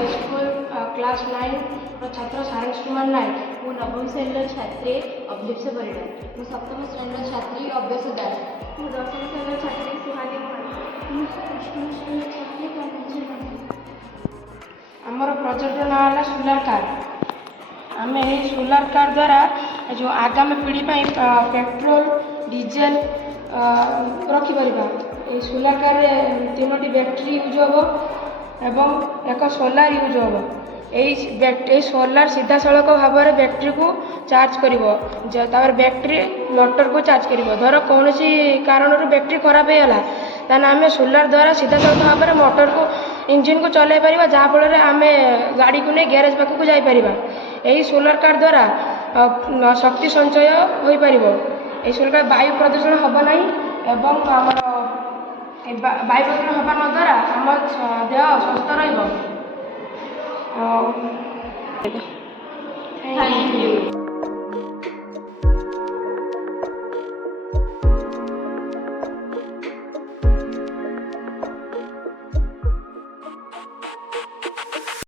High school class 9 छात्र सारंग कुमार नायक। मु नवम श्रेणी छात्री अभ्युष परिडा। मु सप्तम श्रेणी छात्री अभ्यास दास। मु दशम श्रेणी छात्री सुहानी आमर प्रोजेक्ट ना है सोलार कार्ड। आम सोलार कार्ड द्वारा जो आगामी पीढ़ी पेट्रोल डीजेल रखिपर। सोलार कार्ड 3टी बैटेरी यूज हम एवं एक सोलार यूज हम। यही सोलार सीधा सड़क भाव में बैटेरी को चार्ज कर बैटेरी मोटर को चार्ज कर। धर कौन कारण बैटेरी खराब होगा ताना आम सोलार द्वारा सीधा सड़क भाव में मोटर को इंजिन को चलाई पार जहाँफल आम गाड़ी को नहीं गैरेज पाखक जापर। यही सोलार कार्ड द्वारा शक्ति संचय हो पार। यही सोलार कार्ड वायु प्रदूषण हम ना एवं आम वायु प्रदूषण होगा द्वारा आम देह स्वस्थ रही। Thank you.